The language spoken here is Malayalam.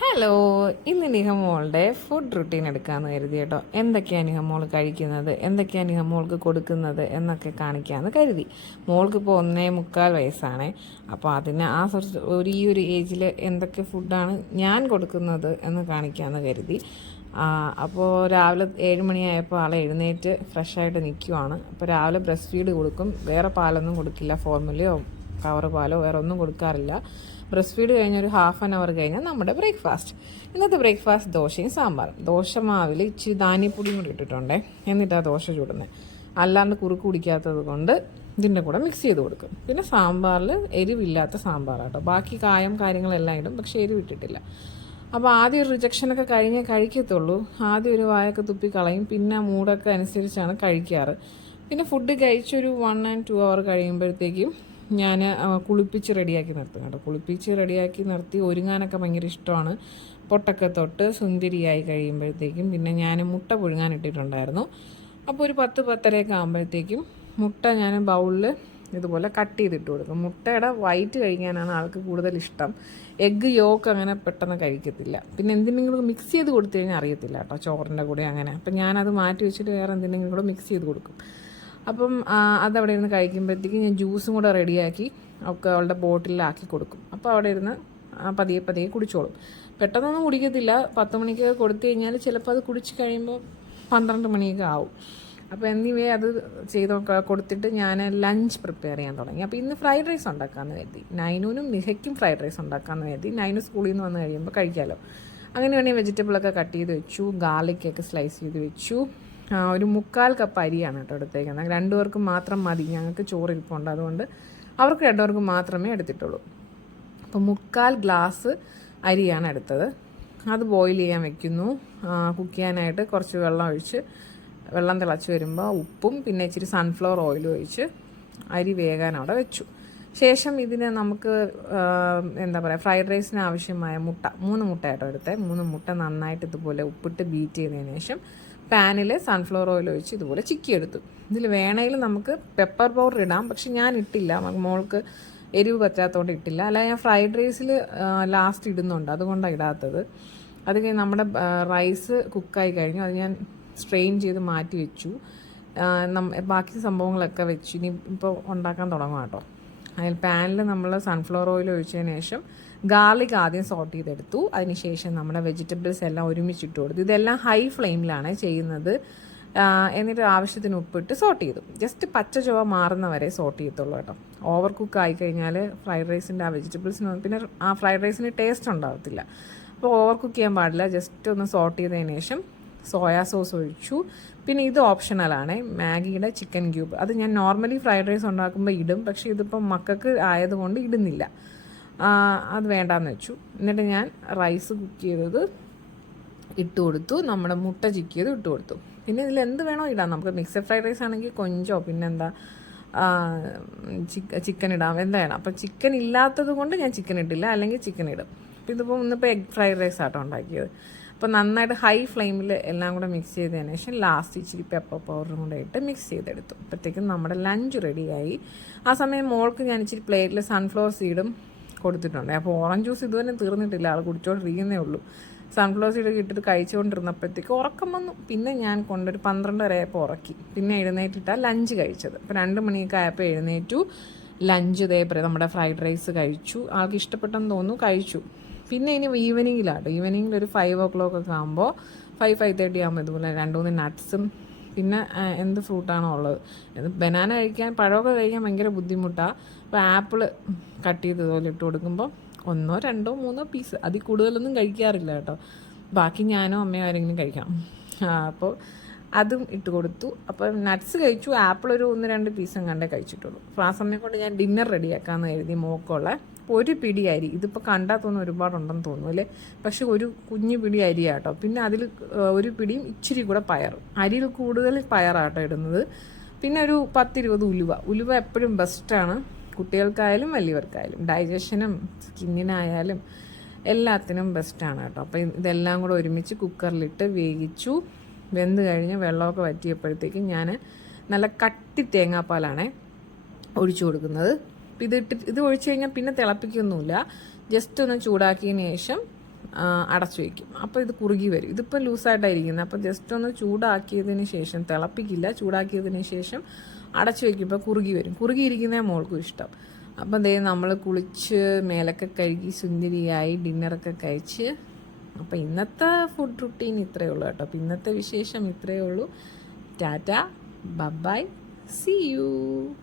ഹലോ, ഇന്ന് നിഹമോളുടെ ഫുഡ് റുട്ടീൻ എടുക്കാമെന്ന് കരുതി കേട്ടോ. എന്തൊക്കെയാണ് നിഹമോൾ കഴിക്കുന്നത്, എന്തൊക്കെയാണ് നിഹമോൾക്ക് കൊടുക്കുന്നത് എന്നൊക്കെ കാണിക്കാമെന്ന് കരുതി. മോൾക്കിപ്പോൾ 1.25 വയസ്സാണ്. അപ്പോൾ അതിന് ഈ ഒരു ഏജിൽ എന്തൊക്കെ ഫുഡാണ് ഞാൻ കൊടുക്കുന്നത് എന്ന് കാണിക്കാമെന്ന് കരുതി. അപ്പോൾ രാവിലെ 7 മണിയായപ്പോൾ ആളെ എഴുന്നേറ്റ് ഫ്രഷായിട്ട് നിൽക്കുവാണ്. അപ്പോൾ രാവിലെ ബ്രസ്റ്റ് ഫീഡ് കൊടുക്കും. വേറെ പാലൊന്നും കൊടുക്കില്ല, ഫോർമുലയോ കവർ പാലോ വേറെ ഒന്നും കൊടുക്കാറില്ല. ബ്രസ്റ്റ് ഫീഡ് കഴിഞ്ഞൊരു ഹാഫ് ആൻ അവർ കഴിഞ്ഞാൽ നമ്മുടെ ബ്രേക്ക്ഫാസ്റ്റ്. ഇന്നത്തെ ബ്രേക്ക്ഫാസ്റ്റ് ദോശയും സാമ്പാറും. ദോശ മാവിൽ ഇച്ചിരി ധാന്യപ്പൊടിയും കൂടി ഇട്ടിട്ടുണ്ടേ, എന്നിട്ടാണ് ദോശ ചൂടുന്നത്. അല്ലാണ്ട് കുറുക്ക് കുടിക്കാത്തത് കൊണ്ട് ഇതിൻ്റെ കൂടെ മിക്സ് ചെയ്ത് കൊടുക്കും. പിന്നെ സാമ്പാറിൽ എരിവില്ലാത്ത സാമ്പാറാട്ടോ. ബാക്കി കായം കാര്യങ്ങളെല്ലാം ഇടും, പക്ഷേ എരിവ് ഇട്ടിട്ടില്ല. അപ്പോൾ ആദ്യം ഒരു റിജക്ഷനൊക്കെ കഴിഞ്ഞേ കഴിക്കത്തുള്ളൂ. ആദ്യം ഒരു വായൊക്കെ തുപ്പി കളയും, പിന്നെ മൂടൊക്കെ അനുസരിച്ചാണ് കഴിക്കാറ്. പിന്നെ ഫുഡ് കഴിച്ചൊരു 1 and 2 hour കഴിയുമ്പോഴത്തേക്കും ഞാൻ കുളിപ്പിച്ച് റെഡിയാക്കി നിർത്തും കേട്ടോ. കുളിപ്പിച്ച് റെഡിയാക്കി നിർത്തി ഒരുങ്ങാനൊക്കെ ഭയങ്കര ഇഷ്ടമാണ്. പൊട്ടൊക്കെ തൊട്ട് സുന്ദരിയായി കഴിയുമ്പോഴത്തേക്കും പിന്നെ ഞാൻ മുട്ട പുഴുങ്ങാനിട്ടിട്ടുണ്ടായിരുന്നു. അപ്പോൾ ഒരു 10-10:30 ആകുമ്പോഴത്തേക്കും മുട്ട ഞാൻ ബൗളിൽ ഇതുപോലെ കട്ട് ചെയ്തിട്ട് കൊടുക്കും. മുട്ടയുടെ വൈറ്റ് കഴിക്കാനാണ് ആൾക്ക് കൂടുതൽ ഇഷ്ടം. എഗ്ഗ് യോക്ക് അങ്ങനെ പെട്ടെന്ന് കഴിക്കത്തില്ല. പിന്നെ എന്തെങ്കിലും മിക്സ് ചെയ്ത് കൊടുത്തു കഴിഞ്ഞാൽ അറിയത്തില്ല കേട്ടോ, ചോറിൻ്റെ കൂടെ അങ്ങനെ. അപ്പം ഞാനത് മാറ്റി വെച്ചിട്ട് വേറെ എന്തെങ്കിലും കൂടെ മിക്സ് ചെയ്ത് കൊടുക്കും. അപ്പം അതവിടെ ഇരുന്ന് കഴിക്കുമ്പോഴത്തേക്കും ഞാൻ ജ്യൂസും കൂടെ റെഡിയാക്കി ഒക്കെ അവളുടെ ബോട്ടിലാക്കി കൊടുക്കും. അപ്പോൾ അവിടെ ഇരുന്ന് പതിയെ പതിയെ കുടിച്ചോളും. പെട്ടെന്നൊന്നും കുടിക്കത്തില്ല. 10 മണിക്ക് കൊടുത്തു കഴിഞ്ഞാൽ ചിലപ്പോൾ അത് കുടിച്ച് കഴിയുമ്പോൾ 12 മണിയൊക്കെ ആവും. അപ്പോൾ എന്നിവയെ അത് കൊടുത്തിട്ട് ഞാൻ ലഞ്ച് പ്രിപ്പയർ ചെയ്യാൻ തുടങ്ങി. അപ്പോൾ ഇന്ന് ഫ്രൈഡ് റൈസ് ഉണ്ടാക്കാമെന്ന് കരുതി. നൈനൂനും നിഹയ്ക്കും ഫ്രൈഡ് റൈസ് ഉണ്ടാക്കാമെന്ന് കരുതി. നൈനു സ്കൂളിൽ നിന്ന് വന്ന് കഴിയുമ്പോൾ കഴിക്കാമല്ലോ. അങ്ങനെ വേണമെങ്കിൽ വെജിറ്റബിളൊക്കെ കട്ട് ചെയ്ത് വെച്ചു, ഗാർലിക്കൊക്കെ സ്ലൈസ് ചെയ്ത് വെച്ചു. ഒരു 3/4 കപ്പ് അരിയാണ് കേട്ടോ എടുത്തേക്കുന്നത്. 2 പേർക്ക് മാത്രം മതി, ഞങ്ങൾക്ക് ചോറിരിപ്പുണ്ട്, അതുകൊണ്ട് അവർക്ക് 2 പേർക്ക് മാത്രമേ എടുത്തിട്ടുള്ളൂ. അപ്പോൾ 3/4 ഗ്ലാസ് അരിയാണ് എടുത്തത്. അത് ബോയിൽ ചെയ്യാൻ വെക്കുന്നു. കുക്ക് ചെയ്യാനായിട്ട് കുറച്ച് വെള്ളം തിളച്ച് വരുമ്പോൾ ഉപ്പും പിന്നെ ഇച്ചിരി സൺഫ്ലവർ ഓയിലും ഒഴിച്ച് അരി വേകാൻ അവിടെ വെച്ചു. ശേഷം ഇതിന് നമുക്ക് എന്താ പറയുക, ഫ്രൈഡ് റൈസിന് ആവശ്യമായ 3 മുട്ടയായിട്ടോ എടുത്തത്. 3 മുട്ട നന്നായിട്ട് ഇതുപോലെ ഉപ്പിട്ട് ബീറ്റ് ചെയ്തതിന് ശേഷം പാനിൽ സൺഫ്ലവർ ഓയിൽ ഒഴിച്ച് ഇതുപോലെ ചിക്കിയെടുത്തു. ഇതിൽ വേണമെങ്കിൽ നമുക്ക് പെപ്പർ പൗഡർ ഇടാം, പക്ഷെ ഞാൻ ഇട്ടില്ല. മോൾക്ക് എരിവ് പറ്റാത്തതുകൊണ്ട് ഇട്ടില്ല. അല്ല, ഞാൻ ഫ്രൈഡ് റൈസിൽ ലാസ്റ്റ് ഇടുന്നുണ്ട്, അതുകൊണ്ടാണ് ഇടാത്തത്. അത് കഴിഞ്ഞ് നമ്മുടെ റൈസ് കുക്കായി കഴിഞ്ഞു. അത് ഞാൻ സ്ട്രെയിൻ ചെയ്ത് മാറ്റി വെച്ചു. ബാക്കി സംഭവങ്ങളൊക്കെ വെച്ചു. ഇനി ഇപ്പോൾ ഉണ്ടാക്കാൻ തുടങ്ങും കേട്ടോ. അതിൽ പാനിൽ നമ്മൾ സൺഫ്ലവർ ഓയിൽ ഒഴിച്ചതിന് ശേഷം ഗാർലിക് ആദ്യം സോട്ട് ചെയ്തെടുത്തു. അതിനുശേഷം നമ്മുടെ വെജിറ്റബിൾസ് എല്ലാം ഒരുമിച്ചിട്ട് കൊടുത്തു. ഇതെല്ലാം ഹൈ ഫ്ലെയിമിലാണ് ചെയ്യുന്നത്. എന്നിട്ട് ആവശ്യത്തിന് ഉപ്പിട്ട് സോട്ട് ചെയ്തു. ജസ്റ്റ് പച്ച ചുവ മാറുന്ന വരെ സോട്ട് ചെയ്യത്തുള്ളൂ കേട്ടോ. ഓവർ കുക്ക് ആയിക്കഴിഞ്ഞാൽ ഫ്രൈഡ് റൈസിൻ്റെ ആ വെജിറ്റബിൾസിന് പിന്നെ ആ ഫ്രൈഡ് റൈസിന് ടേസ്റ്റ് ഉണ്ടാകത്തില്ല. അപ്പോൾ ഓവർ കുക്ക് ചെയ്യാൻ പാടില്ല. ജസ്റ്റ് ഒന്ന് സോട്ട് ചെയ്തതിന് ശേഷം സോയാ സോസ് ഒഴിച്ചു. പിന്നെ ഇത് ഓപ്ഷണലാണ്, മാഗിയുടെ ചിക്കൻ ക്യൂബ്. അത് ഞാൻ നോർമലി ഫ്രൈഡ് റൈസ് ഉണ്ടാക്കുമ്പോൾ ഇടും, പക്ഷേ ഇതിപ്പം മക്കൾക്ക് ആയതുകൊണ്ട് ഇടുന്നില്ല. അത് വേണ്ടാന്ന് വെച്ചു. എന്നിട്ട് ഞാൻ റൈസ് കുക്ക് ചെയ്തത് ഇട്ട് കൊടുത്തു, നമ്മുടെ മുട്ട ചിക്കിയത് ഇട്ട് കൊടുത്തു. പിന്നെ ഇതിൽ എന്ത് വേണോ ഇടാം. നമുക്ക് മിക്സഡ് ഫ്രൈഡ് റൈസ് ആണെങ്കിൽ കൊഞ്ചോ പിന്നെന്താ ചിക്കൻ ഇടാം, എന്താ വേണം. അപ്പം ചിക്കൻ ഇല്ലാത്തത് കൊണ്ട് ഞാൻ ചിക്കൻ ഇട്ടില്ല, അല്ലെങ്കിൽ ചിക്കൻ ഇടും. അപ്പം ഇതിപ്പോൾ ഇന്നിപ്പോൾ എഗ് ഫ്രൈഡ് റൈസ് ആട്ടോ ഉണ്ടാക്കിയത്. അപ്പോൾ നന്നായിട്ട് ഹൈ ഫ്ലെയിമിൽ എല്ലാം കൂടെ മിക്സ് ചെയ്തതിന് ശേഷം ലാസ്റ്റ് ഇച്ചിരി പെപ്പർ പൗഡറും കൂടെ ഇട്ട് മിക്സ് ചെയ്തെടുത്തു. അപ്പോഴത്തേക്കും നമ്മുടെ ലഞ്ച് റെഡിയായി. ആ സമയം മോൾക്ക് ഞാൻ ഇച്ചിരി പ്ലേറ്റിൽ സൺഫ്ലവർ സീഡും കൊടുത്തിട്ടുണ്ട്. അപ്പോൾ ഓറഞ്ച് ജ്യൂസ് ഇതുവരെ തീർന്നിട്ടില്ല, ആൾ കുടിച്ചോണ്ടിരിക്കുന്നേ ഉള്ളൂ. സൺഫ്ലവർ സീഡ് ഇട്ടിട്ട് കഴിച്ചുകൊണ്ടിരുന്നപ്പോഴത്തേക്ക് ഉറക്കം വന്നു. പിന്നെ ഞാൻ കൊണ്ടൊരു 12 വരെയപ്പോൾ ഉറക്കി. പിന്നെ എഴുന്നേറ്റിട്ടാണ് ലഞ്ച് കഴിച്ചത്. അപ്പോൾ 2 മണിയൊക്കെ ആയപ്പോൾ എഴുന്നേറ്റു. ലഞ്ച് ഇതേപോലെ നമ്മുടെ ഫ്രൈഡ് റൈസ് കഴിച്ചു. ആൾക്ക് ഇഷ്ടപ്പെട്ടെന്ന് തോന്നുന്നു, കഴിച്ചു. പിന്നെ ഇനി ഈവനിങ്ങിലാട്ടോ. ഈവനിങ്ങിൽ ഒരു 5 o'clock ഒക്കെ ആകുമ്പോൾ 5-5:30 ആകുമ്പോൾ ഇതുപോലെ 2-3 നട്ട്സും പിന്നെ എന്ത് ഫ്രൂട്ടാണോ ഉള്ളത്. ബനാന കഴിക്കാൻ, പഴമൊക്കെ കഴിക്കാൻ ഭയങ്കര ബുദ്ധിമുട്ടാണ്. അപ്പോൾ ആപ്പിൾ കട്ട് ചെയ്ത് ഇതുപോലെ ഇട്ട് കൊടുക്കുമ്പോൾ 1-2-3 പീസ്, അതിൽ കൂടുതലൊന്നും കഴിക്കാറില്ല കേട്ടോ. ബാക്കി ഞാനോ അമ്മയോ ആരെങ്കിലും കഴിക്കണം. അപ്പോൾ അതും ഇട്ട് കൊടുത്തു. അപ്പോൾ നട്ട്സ് കഴിച്ചു. ആപ്പിൾ ഒരു 1-2 പീസും കണ്ടേ കഴിച്ചിട്ടുള്ളൂ. അപ്പോൾ ആ സമയം കൊണ്ട് ഞാൻ ഡിന്നർ റെഡിയാക്കാമെന്ന് കരുതി. മോക്കുള്ള ഒരു പിടി അരി, ഇതിപ്പോൾ കണ്ടാൽ തോന്നുന്നു ഒരുപാടുണ്ടെന്ന് തോന്നുന്നു അല്ലേ, പക്ഷെ ഒരു കുഞ്ഞു പിടി അരിയാട്ടോ. പിന്നെ അതിൽ ഒരു പിടിയും ഇച്ചിരി കൂടെ പയർ, അരിയിൽ കൂടുതൽ പയറാട്ടോ ഇടുന്നത്. പിന്നെ ഒരു 10-20 ഉലുവ എപ്പോഴും ബെസ്റ്റാണ്, കുട്ടികൾക്കായാലും വലിയവർക്കായാലും. ഡൈജഷനും സ്കിന്നിനായാലും എല്ലാത്തിനും ബെസ്റ്റാണ് കേട്ടോ. അപ്പോൾ ഇതെല്ലാം കൂടെ ഒരുമിച്ച് കുക്കറിലിട്ട് വേവിച്ചു. വെന്ത് കഴിഞ്ഞ് വെള്ളമൊക്കെ വറ്റിയപ്പോഴത്തേക്കും ഞാൻ നല്ല കട്ടി തേങ്ങാപ്പാലാണ് ഒഴിച്ചു കൊടുക്കുന്നത്. ഇത് ഒഴിച്ചു കഴിഞ്ഞാൽ പിന്നെ തിളപ്പിക്കൊന്നുമില്ല. ജസ്റ്റ് ഒന്ന് ചൂടാക്കിയതിന് ശേഷം അടച്ചു വയ്ക്കും. അപ്പോൾ ഇത് കുറുകി വരും. ഇതിപ്പോൾ ലൂസായിട്ടായിരിക്കുന്നത്. അപ്പോൾ ജസ്റ്റ് ഒന്ന് ചൂടാക്കിയതിന് ശേഷം, തിളപ്പിക്കില്ല, ചൂടാക്കിയതിന് ശേഷം അടച്ചു വയ്ക്കുമ്പോൾ കുറുകി വരും. കുറുകിയിരിക്കുന്നേ മോൾക്കും ഇഷ്ടം. അപ്പം ദേ നമ്മൾ കുളിച്ച് മേലൊക്കെ കഴുകി സുന്ദരിയായി ഡിന്നറൊക്കെ കഴിച്ച്. അപ്പോൾ ഇന്നത്തെ ഫുഡ് റുട്ടീൻ ഇത്രയേ ഉള്ളൂ കേട്ടോ. അപ്പോൾ ഇന്നത്തെ വിശേഷം ഇത്രയേ ഉള്ളൂ. Tata, bye, see U.